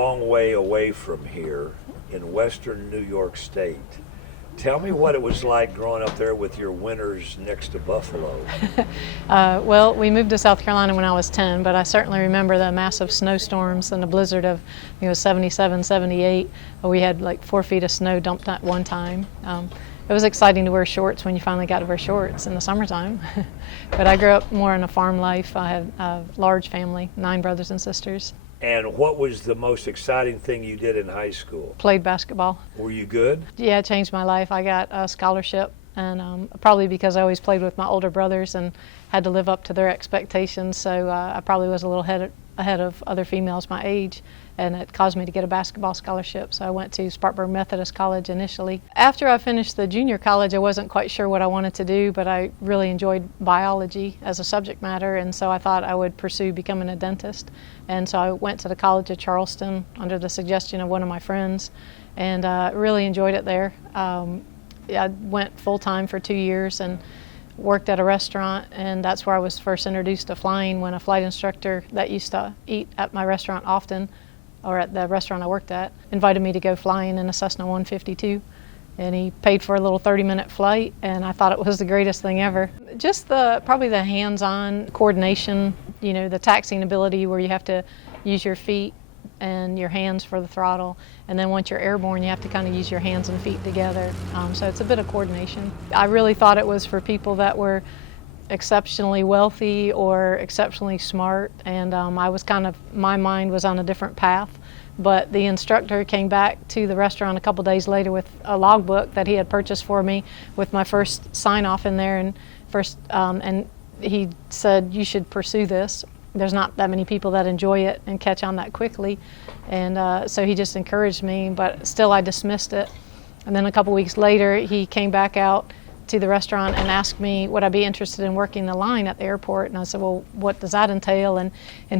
long way away from here in western New York State. Tell me what it was like growing up there with your winters next to Buffalo. Well, we moved to South Carolina when I was 10, but I certainly remember the massive snowstorms and the blizzard of 77, 78. We had like 4 feet of snow dumped at one time. It was exciting to wear shorts when you finally got to wear shorts in the summertime. But I grew up more in a farm life. I had a large family, 9 brothers and sisters. And what was the most exciting thing you did in high school? Played basketball. Were you good? Yeah, it changed my life. I got a scholarship, and probably because I always played with my older brothers and had to live up to their expectations, so I probably was a little ahead of other females my age, and it caused me to get a basketball scholarship. So I went to Spartanburg Methodist College initially. After I finished the junior college, I wasn't quite sure what I wanted to do, but I really enjoyed biology as a subject matter, and so I thought I would pursue becoming a dentist. And so I went to the College of Charleston under the suggestion of one of my friends, and really enjoyed it there. I went full-time for 2 years and worked at a restaurant, and that's where I was first introduced to flying when a flight instructor that used to eat at my restaurant often, or at the restaurant I worked at, invited me to go flying in a Cessna 152. And he paid for a little 30-minute flight, and I thought it was the greatest thing ever. Just probably the hands-on coordination, the taxiing ability where you have to use your feet and your hands for the throttle. And then once you're airborne, you have to kind of use your hands and feet together. So it's a bit of coordination. I really thought it was for people that were exceptionally wealthy or exceptionally smart, and my mind was on a different path. But the instructor came back to the restaurant a couple days later with a logbook that he had purchased for me with my first sign-off in there, and he said, "You should pursue this. There's not that many people that enjoy it and catch on that quickly." And so he just encouraged me, but still I dismissed it. And then a couple weeks later, he came back out to the restaurant and asked me would I be interested in working the line at the airport, and I said, well, what does that entail? And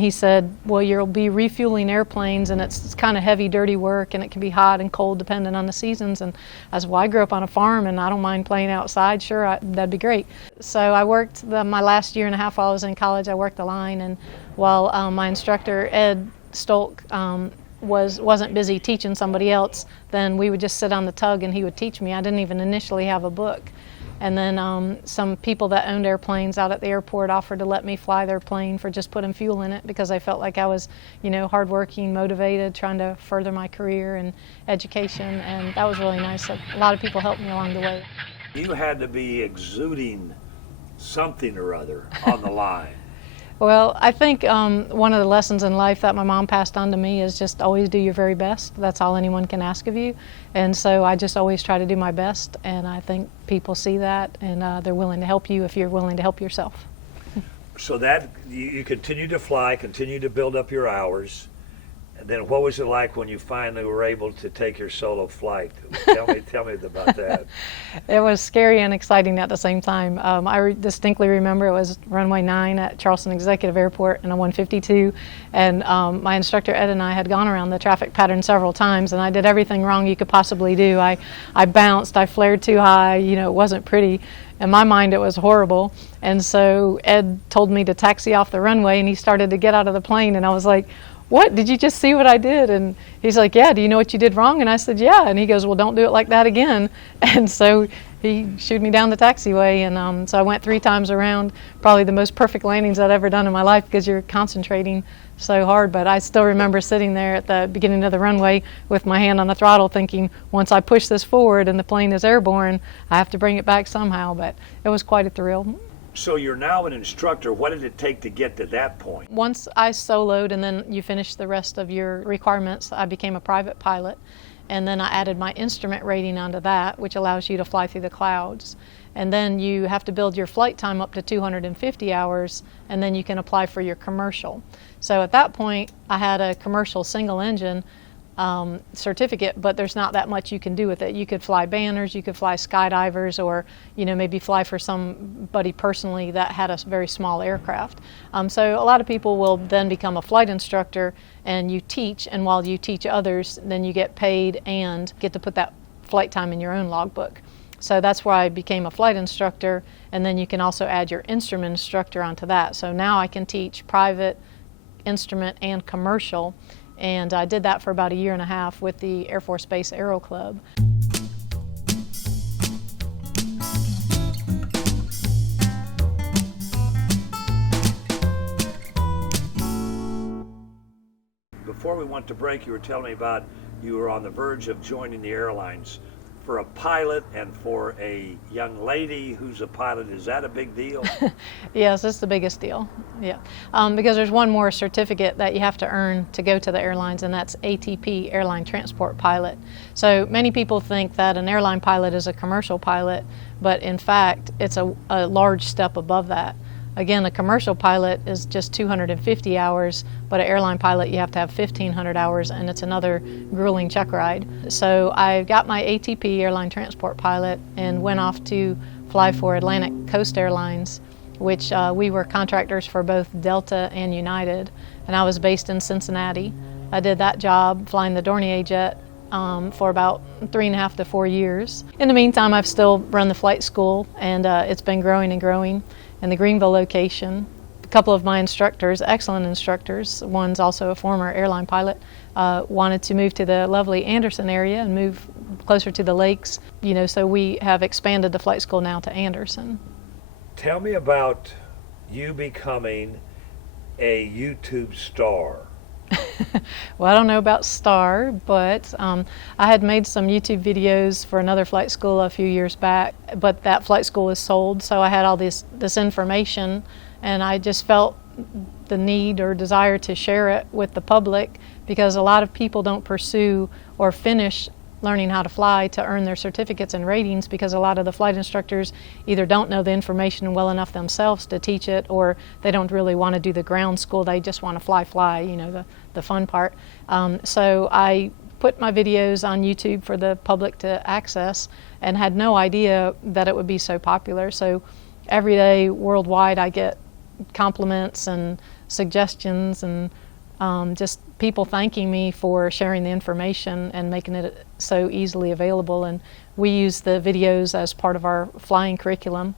he said, well, you'll be refueling airplanes, and it's kind of heavy, dirty work, and it can be hot and cold depending on the seasons. And I said, well, I grew up on a farm and I don't mind playing outside. Sure, that'd be great. So I worked my last year and a half while I was in college. I worked the line, and while my instructor Ed Stolk wasn't busy teaching somebody else, then we would just sit on the tug and he would teach me. I didn't even initially have a book. And then some people that owned airplanes out at the airport offered to let me fly their plane for just putting fuel in it, because they felt like I was, hardworking, motivated, trying to further my career and education, and that was really nice. A lot of people helped me along the way. You had to be exuding something or other on the line. Well, I think one of the lessons in life that my mom passed on to me is just always do your very best. That's all anyone can ask of you. And so I just always try to do my best, and I think people see that, and they're willing to help you if you're willing to help yourself. So that you continued to fly, continued to build up your hours. And then what was it like when you finally were able to take your solo flight? Tell me about that. It was scary and exciting at the same time. I distinctly remember it was runway 9 at Charleston Executive Airport in a 152, and my instructor Ed and I had gone around the traffic pattern several times, and I did everything wrong you could possibly do. I bounced, I flared too high, it wasn't pretty. In my mind, it was horrible. And so Ed told me to taxi off the runway, and he started to get out of the plane, and I was like, what, did you just see what I did? And he's like, yeah, do you know what you did wrong? And I said, yeah. And he goes, well, don't do it like that again. And so he shooed me down the taxiway, and so I went 3 times around, probably the most perfect landings I'd ever done in my life, because you're concentrating so hard. But I still remember sitting there at the beginning of the runway with my hand on the throttle thinking, once I push this forward and the plane is airborne, I have to bring it back somehow. But it was quite a thrill. So you're now an instructor. What did it take to get to that point? Once I soloed and then you finish the rest of your requirements, I became a private pilot. And then I added my instrument rating onto that, which allows you to fly through the clouds. And then you have to build your flight time up to 250 hours, and then you can apply for your commercial. So at that point, I had a commercial single engine certificate, but there's not that much you can do with it. You could fly banners, you could fly skydivers, or maybe fly for somebody personally that had a very small aircraft. So a lot of people will then become a flight instructor, and you teach, and while you teach others, then you get paid and get to put that flight time in your own logbook. So that's why I became a flight instructor, and then you can also add your instrument instructor onto that. So now I can teach private, instrument, and commercial. And I did that for about 1.5 years with the Air Force Base Aero Club. Before we went to break, you were telling me about you were on the verge of joining the airlines. For a pilot and for a young lady who's a pilot, is that a big deal? Yes, it's the biggest deal. Yeah, because there's one more certificate that you have to earn to go to the airlines, and that's ATP, Airline Transport Pilot. So many people think that an airline pilot is a commercial pilot, but in fact, it's a large step above that. Again, a commercial pilot is just 250 hours, but an airline pilot, you have to have 1,500 hours, and it's another grueling check ride. So I got my ATP, Airline Transport Pilot, and went off to fly for Atlantic Coast Airlines, which we were contractors for both Delta and United, and I was based in Cincinnati. I did that job flying the Dornier jet for about 3.5 to 4 years. In the meantime, I've still run the flight school, and it's been growing and growing. In the Greenville location, a couple of my instructors, excellent instructors, one's also a former airline pilot, wanted to move to the lovely Anderson area and move closer to the lakes, so we have expanded the flight school now to Anderson. Tell me about you becoming a YouTube star. Well, I don't know about star, but I had made some YouTube videos for another flight school a few years back, but that flight school was sold, so I had all this information, and I just felt the need or desire to share it with the public, because a lot of people don't pursue or finish learning how to fly to earn their certificates and ratings, because a lot of the flight instructors either don't know the information well enough themselves to teach it, or they don't really want to do the ground school. They just want to fly, the fun part. So I put my videos on YouTube for the public to access, and had no idea that it would be so popular. So every day worldwide I get compliments and suggestions, and just people thanking me for sharing the information and making it so easily available. And we use the videos as part of our flying curriculum,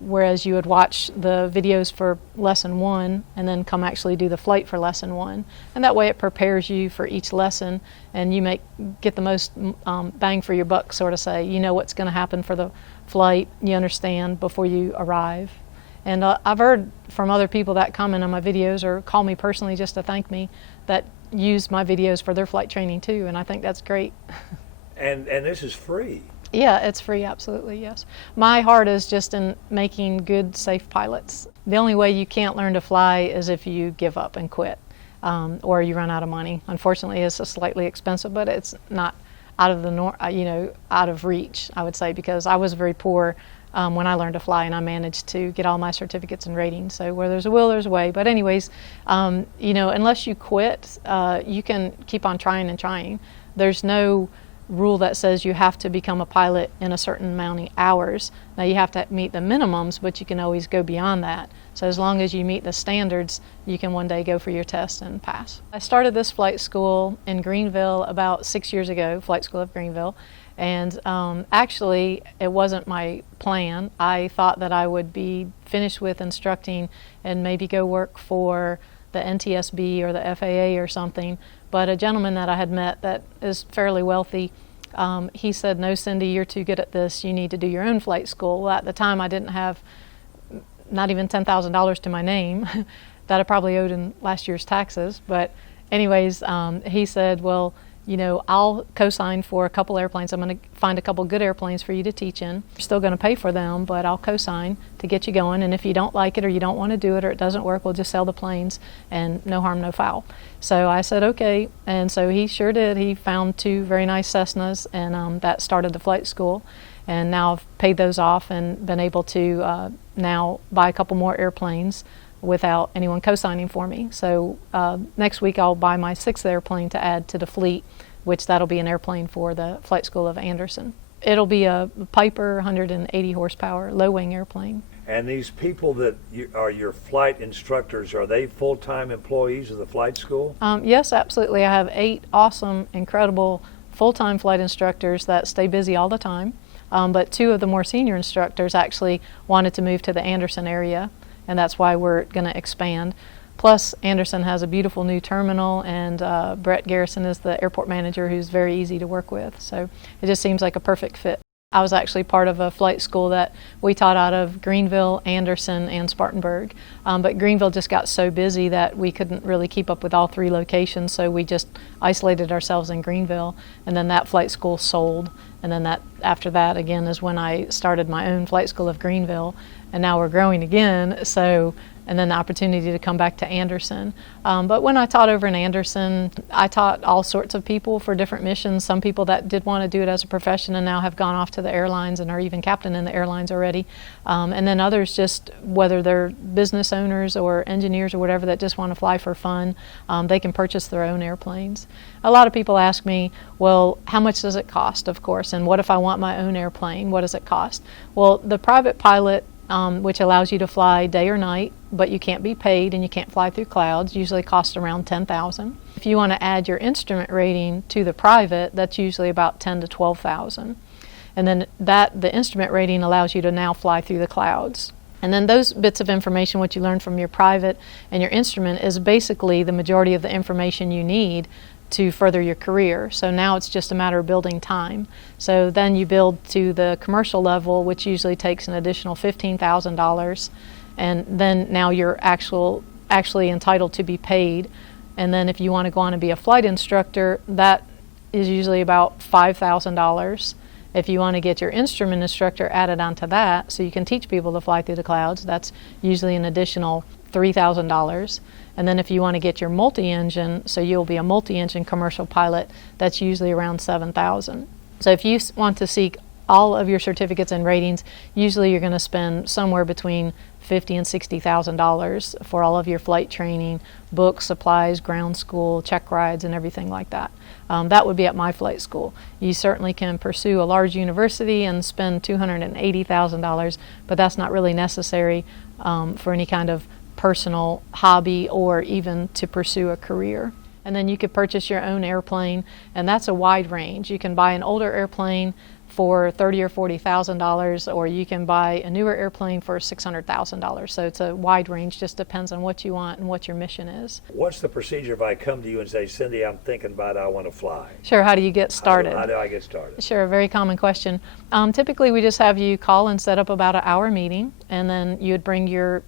whereas you would watch the videos for lesson 1 and then come actually do the flight for lesson 1. And that way it prepares you for each lesson, and you get the most bang for your buck, sort of say. You know what's going to happen for the flight, you understand before you arrive. And I've heard from other people that comment on my videos or call me personally just to thank me, that use my videos for their flight training too, and I think that's great. And this is free. Yeah, it's free, absolutely, yes. My heart is just in making good, safe pilots. The only way you can't learn to fly is if you give up and quit, or you run out of money. Unfortunately, it's slightly expensive, but it's not out of out of reach, I would say, because I was very poor when I learned to fly, and I managed to get all my certificates and ratings. So where there's a will, there's a way. But anyways, unless you quit, you can keep on trying and trying. There's no rule that says you have to become a pilot in a certain amount of hours. Now you have to meet the minimums, but you can always go beyond that. So as long as you meet the standards, you can one day go for your test and pass. I started this flight school in Greenville about 6 years ago, Flight School of Greenville. And actually, it wasn't my plan. I thought that I would be finished with instructing and maybe go work for the NTSB or the FAA or something. But a gentleman that I had met that is fairly wealthy, he said, "No, Cindy, you're too good at this. You need to do your own flight school." Well, at the time, I didn't have not even $10,000 to my name that I probably owed in last year's taxes. But anyways, he said, "Well, I'll co-sign for a couple airplanes. I'm going to find a couple good airplanes for you to teach in. You're still going to pay for them, but I'll co-sign to get you going. And if you don't like it or you don't want to do it or it doesn't work, we'll just sell the planes, and no harm, no foul." So I said, okay. And so he sure did. He found 2 very nice Cessnas, and that started the flight school. And now I've paid those off and been able to now buy a couple more airplanes without anyone co-signing for me. So next week I'll buy my 6th airplane to add to the fleet, which that'll be an airplane for the Flight School of Anderson. It'll be a Piper 180 horsepower low-wing airplane. And these people that are your flight instructors, are they full-time employees of the flight school? Yes, absolutely. I have 8 awesome, incredible full-time flight instructors that stay busy all the time. But 2 of the more senior instructors actually wanted to move to the Anderson area, and that's why we're going to expand. Plus, Anderson has a beautiful new terminal, and Brett Garrison is the airport manager who's very easy to work with. So it just seems like a perfect fit. I was actually part of a flight school that we taught out of Greenville, Anderson, and Spartanburg. But Greenville just got so busy that we couldn't really keep up with all 3 locations, so we just isolated ourselves in Greenville, and then that flight school sold. And then after that, again, is when I started my own flight school of Greenville, and now we're growing again. And then the opportunity to come back to Anderson. But when I taught over in Anderson, I taught all sorts of people for different missions. Some people that did want to do it as a profession and now have gone off to the airlines and are even captain in the airlines already. And then others just, whether they're business owners or engineers or whatever, that just want to fly for fun, they can purchase their own airplanes. A lot of people ask me, well, how much does it cost, of course, and what if I want my own airplane? What does it cost? Well, the private pilot, which allows you to fly day or night, but you can't be paid and you can't fly through clouds, usually costs around $10,000. If you want to add your instrument rating to the private, that's usually about $10,000 to $12,000. And then the instrument rating allows you to now fly through the clouds. And then those bits of information, what you learn from your private and your instrument, is basically the majority of the information you need to further your career. So now it's just a matter of building time. So then you build to the commercial level, which usually takes an additional $15,000, and then now you're actually entitled to be paid. And then if you want to go on and be a flight instructor, that is usually about $5,000. If you want to get your instrument instructor added onto that, so you can teach people to fly through the clouds, that's usually an additional $3,000. And then if you want to get your multi-engine, so you'll be a multi-engine commercial pilot, that's usually around $7,000. So if you want to seek all of your certificates and ratings, usually you're going to spend somewhere between $50,000 and $60,000 for all of your flight training, books, supplies, ground school, check rides, and everything like that. That would be at my flight school. You certainly can pursue a large university and spend $280,000, but that's not really necessary for any kind of personal hobby or even to pursue a career. And then you could purchase your own airplane, and that's a wide range. You can buy an older airplane for $30,000 or $40,000, or you can buy a newer airplane for $600,000. So it's a wide range, just depends on what you want and what your mission is. What's the procedure if I come to you and say, Cindy, I'm thinking about it, I want to fly? Sure, how do you get started? How do I get started? Sure, a very common question. Typically we just have you call and set up about an hour meeting, and then you would bring your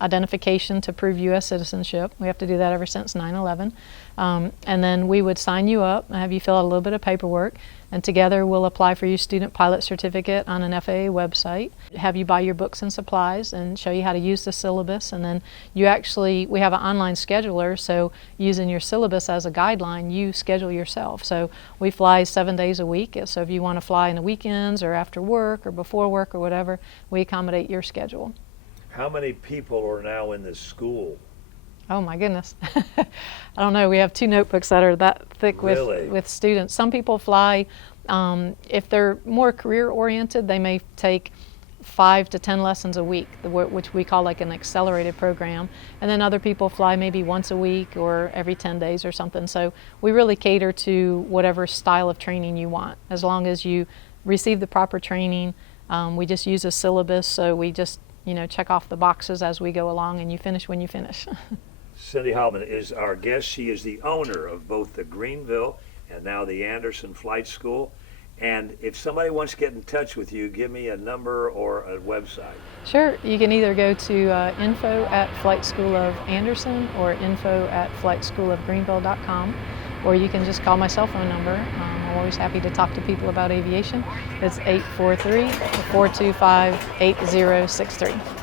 identification to prove U.S. citizenship. We have to do that ever since 9/11. And then we would sign you up and have you fill out a little bit of paperwork, and together we'll apply for your student pilot certificate on an FAA website, have you buy your books and supplies and show you how to use the syllabus. And then we have an online scheduler, so using your syllabus as a guideline, you schedule yourself. So we fly 7 days a week, so if you want to fly in the weekends or after work or before work or whatever, we accommodate your schedule. How many people are now in this school? Oh my goodness. I don't know. We have 2 notebooks that are that thick Really? with students. Some people fly, if they're more career oriented, they may take 5 to 10 lessons a week, which we call like an accelerated program. And then other people fly maybe once a week or every 10 days or something. So we really cater to whatever style of training you want. As long as you receive the proper training, we just use a syllabus, so we just check off the boxes as we go along, and you finish when you finish. Cindy Hallman is our guest. She is the owner of both the Greenville and now the Anderson Flight School. And if somebody wants to get in touch with you, give me a number or a website. Sure. You can either go to info@Flight School of Anderson or info@flightschoolofgreenville.com, or you can just call my cell phone number. I'm always happy to talk to people about aviation. It's 843-425-8063.